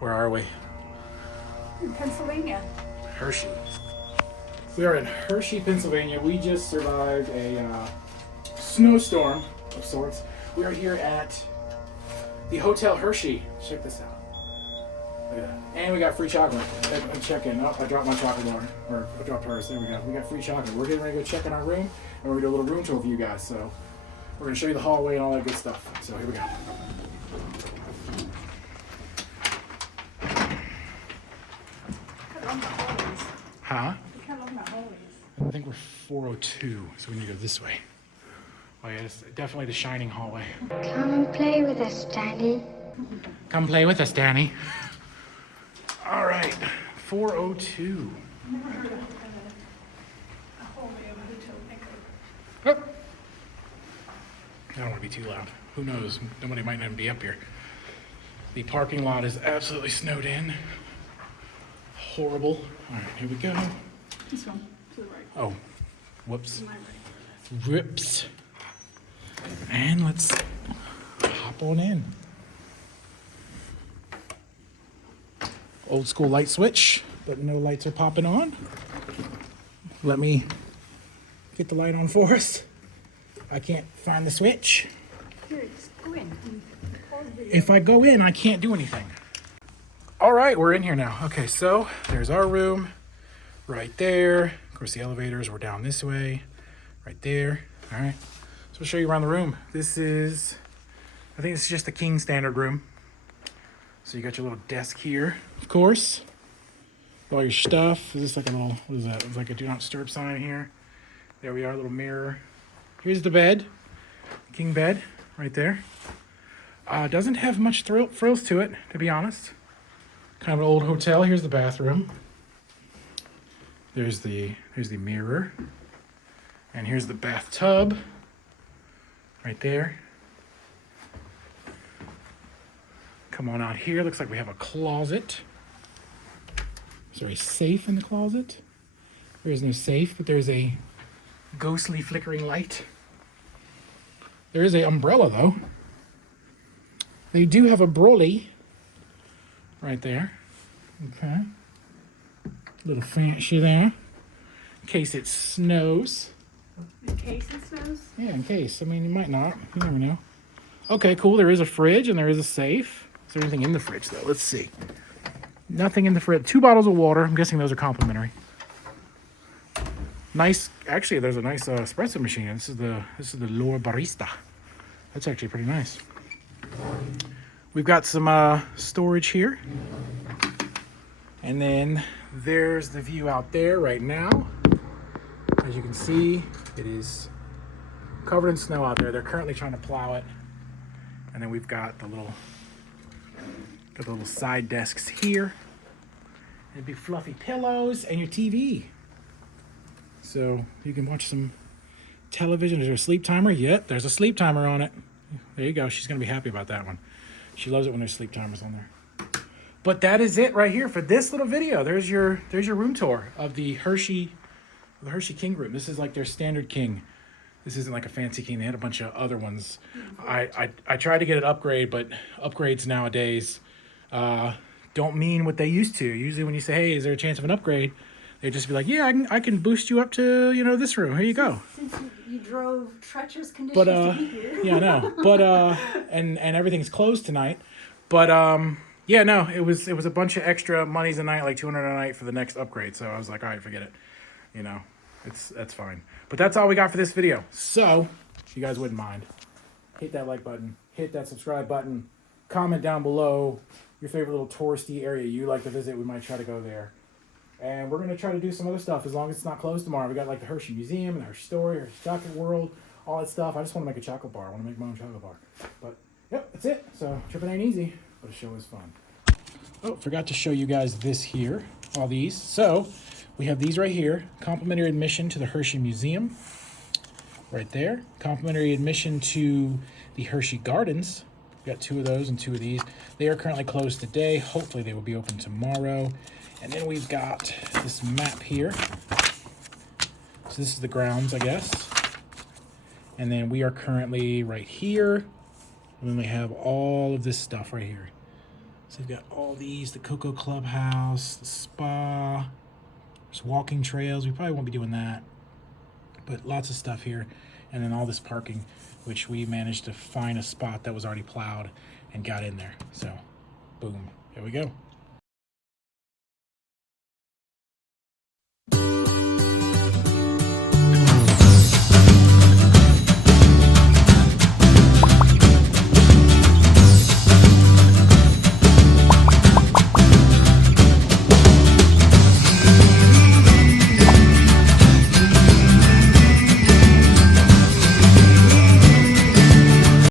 Where are we? In Pennsylvania. Hershey. We are in Hershey, Pennsylvania. We just survived a snowstorm of sorts. We are here at the Hotel Hershey. Check this out. Look at that. And we got free chocolate. Check in. Oh, I dropped my chocolate bar. Or I dropped hers. There we go. We got free chocolate. We're getting ready to go check in our room, and we're going to do a little room tour for you guys. So we're going to show you the hallway and all that good stuff. So here we go. Huh? I think we're 402, so we need to go this way. Oh yeah, it's definitely the shining hallway. Come and play with us, Danny. Come play with us, Danny. All right, 402. Never heard of a hallway of a hotel décor. Oh. I don't want to be too loud. Who knows? Nobody might even be up here. The parking lot is absolutely snowed in. Horrible. All right, here we go. This one, to the right. Oh, whoops. To my right. Rips. And let's hop on in. Old school light switch, but no lights are popping on. Let me get the light on for us. I can't find the switch. Here, just go in. Pause the video. If I go in, I can't do anything. All right, we're in here now. Okay, so there's our room right there. Of course, the elevators were down this way, right there. All right, so I'll show you around the room. This is, I think it's just the king standard room. So you got your little desk here, of course. All your stuff. Is this like a little, what is that? It's like a do not disturb sign here. There we are, a little mirror. Here's the bed, the king bed, right there. Doesn't have much frills to it, to be honest. Kind of an old hotel. Here's the bathroom. There's the mirror. And here's the bathtub. Right there. Come on out here. Looks like we have a closet. Is there a safe in the closet? There is no safe, but there's a ghostly flickering light. There is an umbrella though. They do have a brolly. Right there. Okay. Little fancy there. In case it snows. In case it snows? Yeah, in case. I mean, you might not. You never know. Okay, cool. There is a fridge and there is a safe. Is there anything in the fridge, though? Let's see. Nothing in the fridge. 2 bottles of water. I'm guessing those are complimentary. Nice. Actually, there's a nice espresso machine. This is the Lore Barista. That's actually pretty nice. We've got some storage here. And then there's the view out there right now. As you can see, it is covered in snow out there. They're currently trying to plow it. And then we've got the little side desks here. And big fluffy pillows and your TV. So you can watch some television. Is there a sleep timer? Yep, there's a sleep timer on it. There you go. She's gonna be happy about that one. She loves it when there's sleep timers on there. But that is it right here for this little video. There's your room tour of the Hershey King room. This is like their standard king. This isn't like a fancy king. They had a bunch of other ones. I tried to get an upgrade, but upgrades nowadays don't mean what they used to. Usually when you say, hey, is there a chance of an upgrade? They'd just be like, yeah, I can boost you up to, this room. Here you go. Since you drove treacherous conditions But to be here. yeah, no. But and everything's closed tonight. But yeah, no, it was a bunch of extra monies a night, like $200 a night for the next upgrade. So I was like, all right, forget it. That's fine. But that's all we got for this video. So, if you guys wouldn't mind, hit that like button, hit that subscribe button, comment down below your favorite little touristy area you like to visit. We might try to go there. And we're going to try to do some other stuff as long as it's not closed tomorrow. We got like the Hershey Museum and the Hershey Story, Hershey Chocolate World, all that stuff. I just want to make a chocolate bar. I want to make my own chocolate bar. But, yep, that's it. So, tripping ain't easy, but a show is fun. Oh, forgot to show you guys this here, all these. So, we have these right here. Complimentary admission to the Hershey Museum. Right there. Complimentary admission to the Hershey Gardens. We've got 2 of those and 2 of these. They are currently closed today. Hopefully they will be open tomorrow. And then we've got this map here. So this is the grounds, I guess. And then we are currently right here. And then we have all of this stuff right here. So we've got all these, the Cocoa Clubhouse, the spa, there's walking trails. We probably won't be doing that, but lots of stuff here. And then all this parking, which we managed to find a spot that was already plowed and got in there. So boom, here we go.